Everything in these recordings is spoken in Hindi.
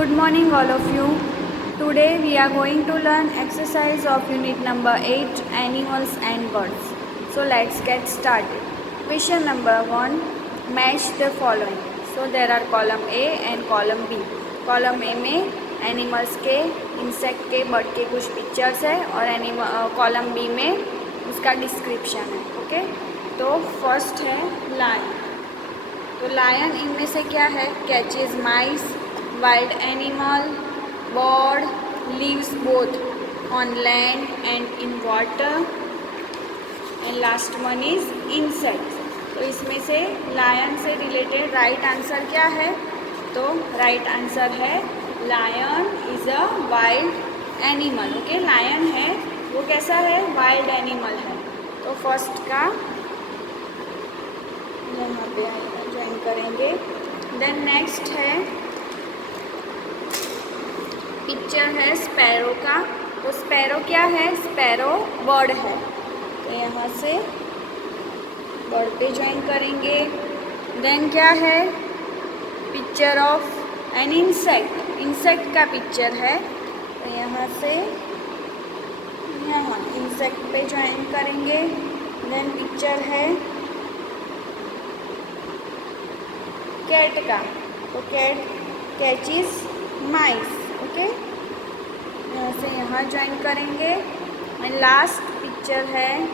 Good morning all of you. Today we are going to learn exercise of unit number 8, animals and birds. So let's get started. Question number 1, match the following. So there are column A and column B. column A में एनिमल्स के, इंसेक्ट के, बर्ड के कुछ पिक्चर्स है और कॉलम बी में उसका डिस्क्रिप्शन है. ओके, तो फर्स्ट है लायन. तो लायन इनमें से क्या है? Catches mice, wild animal, bird, lives both on land and in water, and last one is insects. तो इसमें से लायन से रिलेटेड राइट आंसर क्या है? तो राइट आंसर है lion is a wild animal. Okay, lion है वो कैसा है? वाइल्ड एनिमल है. तो फर्स्ट का यहाँ पे ज्वाइन करेंगे. देन नेक्स्ट है पिक्चर है स्पैरो का. तो स्पैरो क्या है? स्पैरो बर्ड है. तो यहाँ से बर्ड पे ज्वाइन करेंगे. देन क्या है? Picture of an insect. Insect का पिक्चर है. तो यहाँ से यहाँ इंसेक्ट पे ज्वाइन करेंगे. देन पिक्चर है कैट का. तो कैट कैचेस माइस. ओके, यहाँ से यहाँ ज्वाइन करेंगे. एंड लास्ट पिक्चर है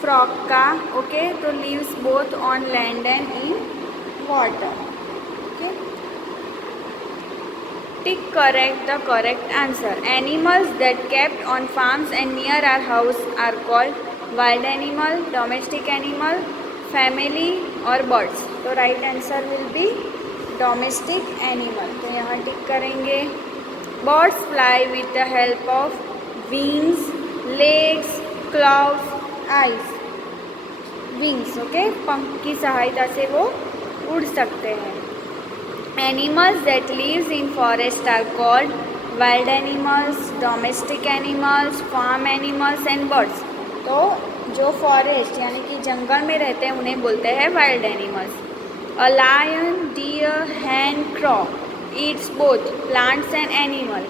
फ्रॉग का. ओके, तो lives both on land and in water. Okay, tick correct the correct answer. Animals that kept on farms and near our house are called wild animal, domestic animal, family और बर्ड्स. तो right answer will be domestic animal. तो यहाँ टिक करेंगे. Birds fly with the help of wings, legs, clouds, eyes. Wings, okay, पंख की सहायता से वो उड़ सकते हैं. Animals that lives in forest are called wild animals, domestic animals, farm animals and birds. तो जो फॉरेस्ट यानी कि जंगल में रहते हैं उन्हें बोलते हैं wild animals. A lion, deer, hen, crow eats both plants and animal.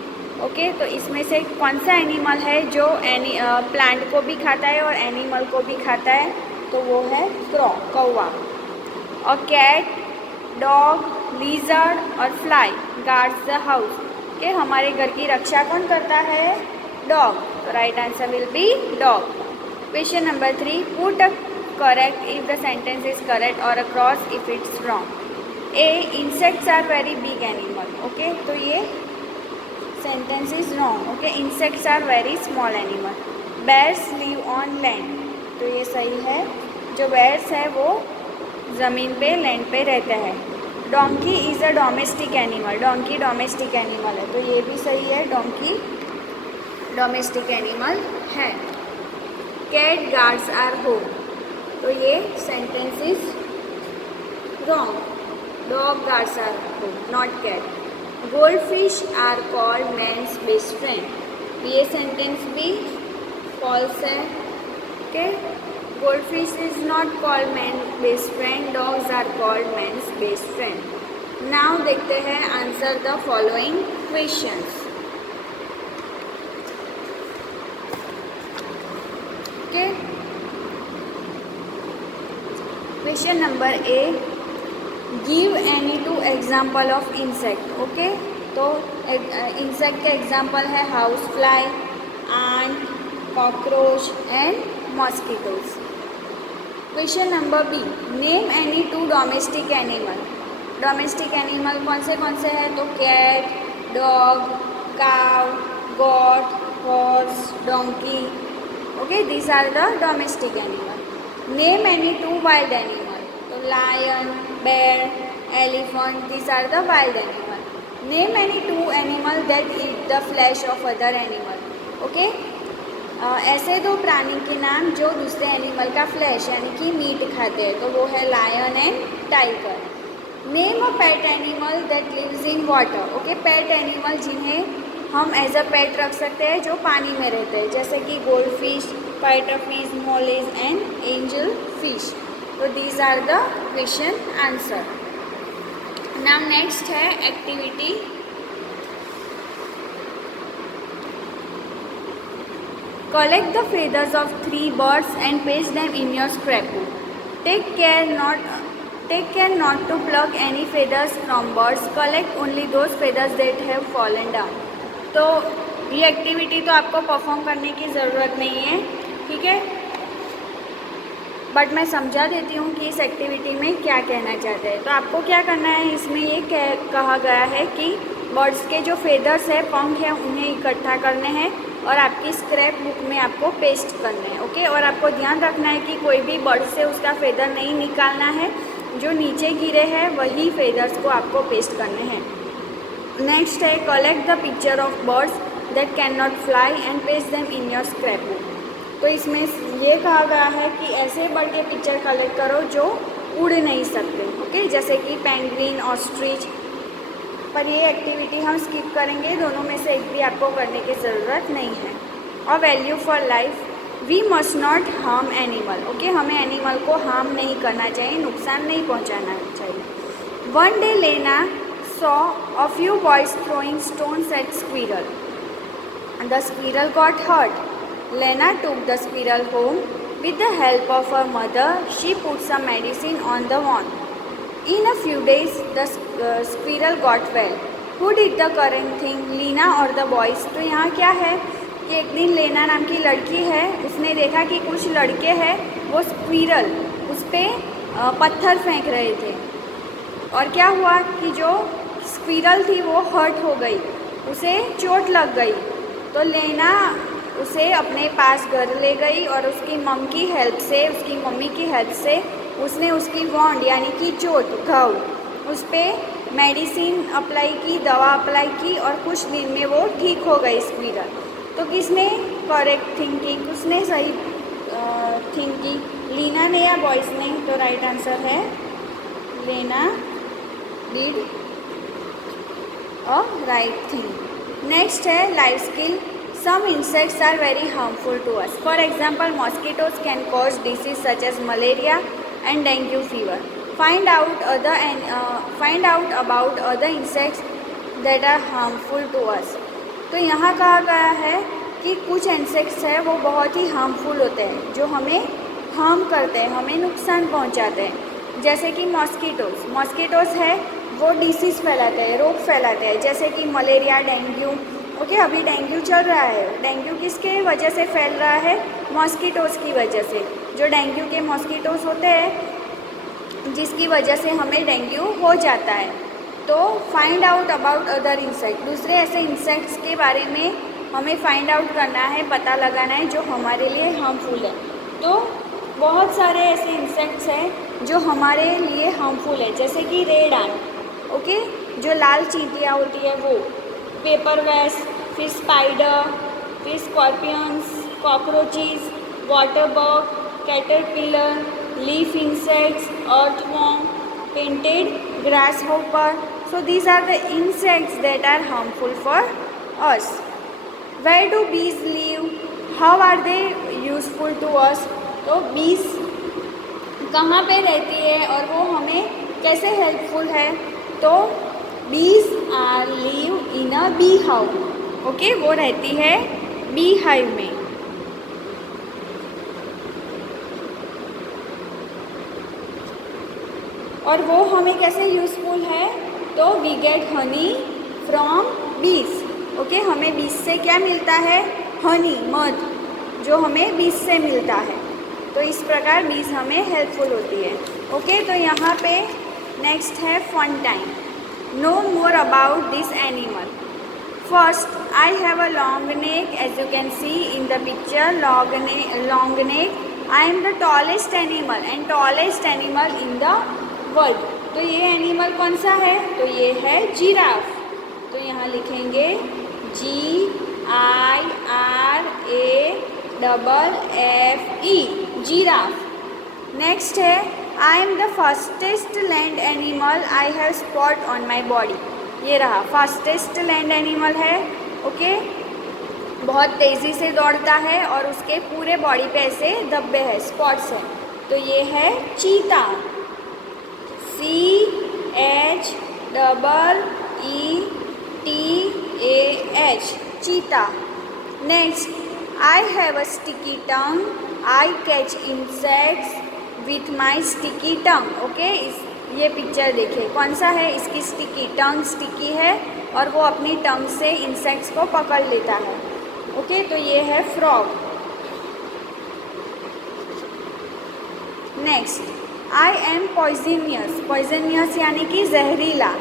Okay, तो इसमें से कौन सा एनिमल है जो प्लांट को भी खाता है और एनिमल को भी खाता है? तो वो है क्रॉ, कौवा. अ कैट, डॉग, लिजर्ड और fly guards the house. Okay, हमारे घर की रक्षा कौन करता है? डॉग. तो right answer will be dog. Question number 3, put a correct if the sentence is correct और a cross if it's wrong. A, insects are very big animal. Okay, तो ये sentence is wrong. Okay, insects are very small animal. Bears live on land. तो ये सही है. जो बेयर्स है वो ज़मीन पे, लैंड पे रहते हैं. Donkey is a domestic animal. Donkey domestic animal है. तो ये भी सही है, डोंकी डोमेस्टिक एनिमल है. Cat guards our home. तो ये sentence is wrong. Dog guards our home, not cat. Gold fish are called man's best friend. ये सेंटेंस भी फॉल्स है. Okay, gold fish is not called man best friend. Dogs are called man's best friend. Now देखते हैं answer the following questions. Okay, question number A, give any two example of insect. Okay, तो इंसेक्ट के एग्जाम्पल है house fly, ant, cockroach and mosquitoes. Question number B, name any two domestic animal. Domestic animal कौन से हैं? तो cat, dog, cow, goat, horse, donkey. Okay, this are the domestic animal. Name any two wild animal. तो lion, bear, elephant, these are the wild animal. Name any two animal that eat the flesh of other animal. Okay, ऐसे दो प्राणी के नाम जो दूसरे एनिमल का फ्लैश यानी कि मीट खाते हैं. तो वो है lion and tiger. Name a pet animal that lives in water. Okay, pet animal जिन्हें हम एज अ पेट रख सकते हैं जो पानी में रहते हैं, जैसे कि gold fish, fighter fish, mollies and angel fish. So these are the question answer. Now next है activity. Collect the feathers of 3 birds and paste them in your scrapbook. Take care not to pluck any feathers from birds. Collect only those feathers that have fallen down. तो ये एक्टिविटी तो आपको परफॉर्म करने की ज़रूरत नहीं है, ठीक है, बट मैं समझा देती हूँ कि इस एक्टिविटी में क्या कहना चाहते हैं। तो आपको क्या करना है, इसमें ये कहा गया है कि बर्ड्स के जो फेदर्स है, पंख है, उन्हें इकट्ठा करने हैं और आपकी स्क्रैप बुक में आपको पेस्ट करने हैं। ओके, और आपको ध्यान रखना है कि कोई भी बर्ड से उसका फेदर नहीं निकालना है, जो नीचे गिरे हैं वही फेदर्स को आपको पेस्ट करने हैं। नेक्स्ट है collect the picture of birds that can not fly and paste them in your scrap book. तो इसमें ये कहा गया है कि ऐसे बर्ड के पिक्चर कलेक्ट करो जो उड़ नहीं सकते। ओके, जैसे कि पेंगुइन, ऑस्ट्रिच। पर ये एक्टिविटी हम स्किप करेंगे, दोनों में से एक भी आपको करने की ज़रूरत नहीं है। और value for life, we must not harm animal. Okay, हमें एनिमल को हार्म नहीं करना चाहिए, नुकसान नहीं पहुंचाना चाहिए। One day Leena saw a few boys throwing stones at squirrel. The squirrel got hurt. Leena took the squirrel home with the help of her mother. She put some medicine on the wound. In a few days, the squirrel got well. Who did the correct thing, Lena or the boys? तो यहाँ क्या है कि एक दिन लेना नाम की लड़की है, उसने देखा कि कुछ लड़के हैं वो स्क्विरल उस पर पत्थर फेंक रहे थे, और क्या हुआ कि जो स्क्विरल थी वो हर्ट हो गई, उसे चोट लग गई। तो लेना उसे अपने पास घर ले गई और उसकी मम की हेल्प से, उसकी मम्मी की हेल्प से उसने उसकी वॉन्ड यानी कि चोट, घाव, उस पर मेडिसिन अप्लाई की, दवा अप्लाई की और कुछ दिन में वो ठीक हो गई स्क्विरल। तो किसने करेक्ट थिंक की, किसने सही थिंक की, लीना ने या बॉयज़ ने? तो राइट आंसर है Leena did a right thing. Next है life skill. Some insects are very harmful to us. For example, mosquitoes can cause disease such as malaria and dengue fever. Find out about other insects that are harmful to us. तो यहाँ कहा गया है कि कुछ इंसेक्ट्स है वो बहुत ही हार्मफुल होते हैं, जो हमें हार्म करते हैं, हमें नुकसान पहुँचाते हैं। जैसे कि मॉस्किटोज़ है वो डिसीज़ फैलाते हैं, रोग फैलाते हैं, जैसे कि मलेरिया, डेंगू। ओके, अभी डेंगू चल रहा है। डेंगू किसके वजह से फैल रहा है? मॉस्किटोज़ की वजह से। जो डेंगू के मॉस्किटोज़ होते हैं जिसकी वजह से हमें डेंगू हो जाता है। तो find out about other insect, दूसरे ऐसे इंसेक्ट्स के बारे में हमें फाइंड आउट करना है, पता लगाना है जो हमारे लिए हार्मफुल है। तो बहुत सारे ऐसे इंसेक्ट्स हैं जो हमारे लिए हार्मफुल है, जैसे कि रेड आंट, ओके, जो लाल चींटियाँ होती है वो, पेपर वेस्ट, फिर स्पाइडर, फिर scorpions, cockroaches, water bug, caterpillar, leaf insects, earthworm, painted grasshopper. So these are the insects that are harmful for us. Where do bees live? How are they useful to us? तो bees कहाँ पे रहती है और वो हमें कैसे हेल्पफुल है? तो bees are live in a bee house. Okay, वो रहती है बी हाइव में। और वो हमें कैसे यूज़फुल है? तो वी गेट हनी फ्रॉम बीज। ओके, हमें बीज से क्या मिलता है? हनी, मध, जो हमें बीज से मिलता है। तो इस प्रकार बीज हमें हेल्पफुल होती है। ओके, तो यहाँ पे नेक्स्ट है fun time. Know more about this animal. First, I have a long neck, as you can see in the picture, long neck. I am the tallest animal and tallest animal in the world. तो ये एनिमल कौन सा है? तो ये है जिराफ। तो यहाँ लिखेंगे GIRAFE, जिराफ। नेक्स्ट है आई am the fastest land animal, I have spot on my body. ये रहा, फास्टेस्ट लैंड एनिमल है। ओके, बहुत तेज़ी से दौड़ता है और उसके पूरे बॉडी पे ऐसे धब्बे हैं, स्पॉट्स हैं। तो ये है चीता, CHEETA। CHEETAH, cheetah. Next, I have a sticky tongue. I catch insects with my sticky tongue. Okay, ये पिक्चर देखिए, कौन सा है? इसकी स्टिकी टंग स्टिकी है और वो अपनी टंग से इंसेक्ट्स को पकड़ लेता है। ओके, तो ये है frog. Next, I am poisonous. Poisonous यानी कि जहरीला।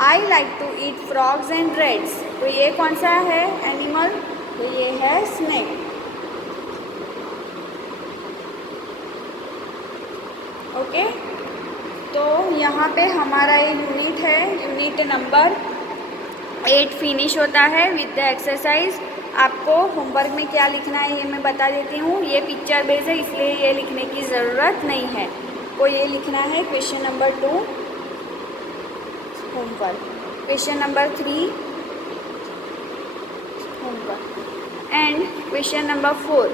I like to eat frogs and rats. तो ये कौन सा है एनिमल? तो ये है स्नेक। ओके, तो यहाँ पे हमारा ये यूनिट है, यूनिट नंबर 8 फिनिश होता है विद द एक्सरसाइज। आपको होमवर्क में क्या लिखना है ये मैं बता देती हूँ। ये पिक्चर बेस्ड है इसलिए ये लिखने की ज़रूरत नहीं है। को ये लिखना है question number 2 homework, question number 3 homework and question number 4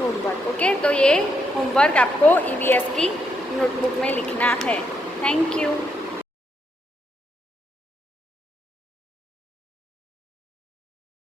homework. Okay, तो ये होमवर्क आपको EVS की नोटबुक में लिखना है। Thank you.